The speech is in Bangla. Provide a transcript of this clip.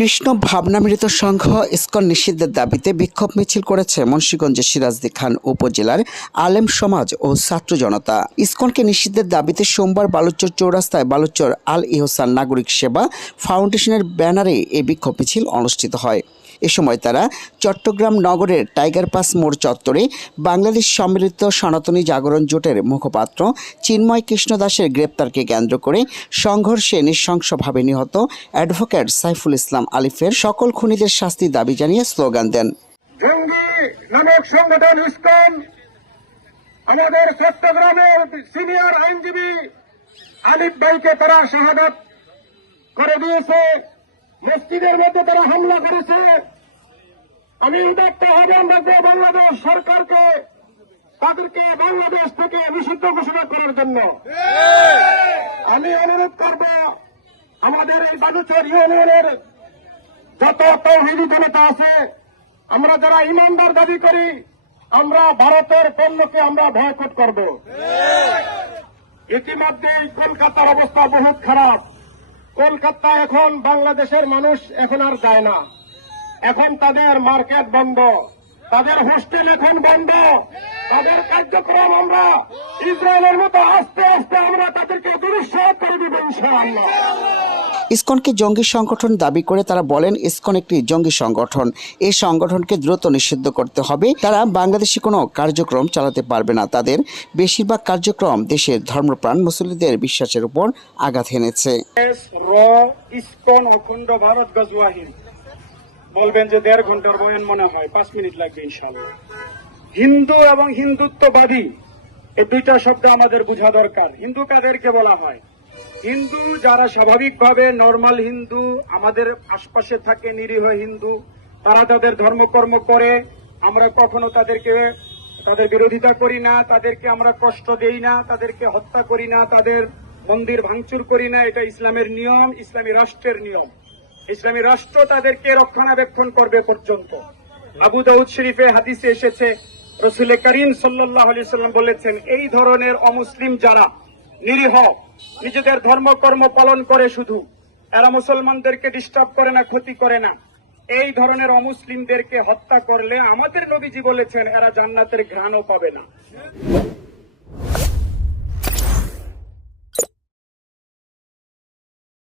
কৃষ্ণ ভাবনামৃত সংঘ ইস্কন নিষিদ্ধের দাবিতে বিক্ষোভ মিছিল করেছে মুন্সীগঞ্জের সিরাজদি খান উপজেলার আলেম সমাজ ও ছাত্র জনতা। ইস্কনকে নিষিদ্ধের দাবিতে সোমবার বালুচর চৌরাস্তায় বালুচর আল ইহসান নাগরিক সেবা ফাউন্ডেশনের ব্যানারে এই বিক্ষোভ মিছিল অনুষ্ঠিত হয়। এ সময় তারা চট্টগ্রাম নগরের টাইগার পাস মোড় চত্বরে বাংলাদেশ সম্মিলিত সনাতনী জাগরণ জোটের মুখপাত্র চিন্ময় কৃষ্ণ দাসের গ্রেপ্তারকে কেন্দ্র করে সংঘর্ষে নৃশংসভাবে নিহত অ্যাডভোকেট সাইফুল ইসলাম আলিফের সকল খুনিদের শাস্তির দাবি জানিয়ে স্লোগান দেন। আমাদের চট্টগ্রামের সিনিয়র আইনজীবী আলিফ ভাইকে তারা শাহাদত করে দিয়েছে। মসজিদের মধ্যে তারা হামলা করেছে। আমি উদ্যোক্ত আহ্বান রাখব বাংলাদেশ সরকারকে তাদেরকে বাংলাদেশ থেকে নিষিদ্ধ ঘোষণা করার জন্য। আমি অনুরোধ করব, আমাদের এই বালুচর ইউনিয়নের যত তৌহিদি জনতা আছে, আমরা যারা ইমানদার দাবি করি, আমরা ভারতের পণ্যকে আমরা বয়কট করব। ইতিমধ্যে কলকাতার অবস্থা বহুত খারাপ। কলকাতা এখন বাংলাদেশের মানুষ এখন আর যায় না। এখন তাদের মার্কেট বন্ধ। তাদের হোস্টেল এখন বন্ধ। তাদের কার্যক্রম আমরা ইসরায়েলের মতো আস্তে আস্তে আমরা তাদেরকে দুরুৎসাহ করে দিব ইনশাআল্লাহ। ইসকনকে জঙ্গি সংগঠন দাবি করে তারা বলেন, ইসকন একটি জঙ্গি সংগঠন। এই সংগঠনকে দ্রুত নিষিদ্ধ করতে হবে। তারা বাংলাদেশে কোনো কার্যক্রম চালাতে পারবে না। তাদের বেশিরভাগ কার্যক্রম দেশের ধর্মপ্রাণ মুসলিমদের বিশ্বাসের উপর আঘাত এনেছে বলবেন যে দেড় ঘণ্টার বয়ান মনে হয়, পাঁচ মিনিট লাগবে ইনশাল্লাহ হিন্দু এবং হিন্দুত্ববাদী, এই দুইটা শব্দ আমাদের বোঝা দরকার। হিন্দু কাদেরকে বলা হয়? হিন্দু যারা স্বাভাবিকভাবে নর্মাল হিন্দু, আমাদের আশপাশে থাকে নিরীহ হিন্দু, তারা তাদের ধর্মকর্ম করে, আমরা কখনো তাদেরকে, তাদের বিরোধিতা করি না, তাদেরকে আমরা কষ্ট দেই না, তাদেরকে হত্যা করি না, তাদের মন্দির ভাঙচুর করি না, এটা ইসলামের নিয়ম, ইসলামী রাষ্ট্রের নিয়ম। ইসলামী রাষ্ট্র তাদেরকে রক্ষণাবেক্ষণ করবে পর্যন্ত। আবু দাউদ শরীফে হাদিসে এসেছে, রসুল করিম সাল্লাহ সাল্লাম বলেছেন, এই ধরনের অমুসলিম যারা নিরীহ, নিজেদের ধর্মকর্ম পালন করে শুধু। এরা মুসলমানদেরকে ডিস্টার্ব করে না, ক্ষতি করে না। এই ধরনের অমুসলিমদেরকে হত্যা করলে আমাদের নবীজি বলেছেন, এরা জান্নাতের ঘ্রাণও পাবে না।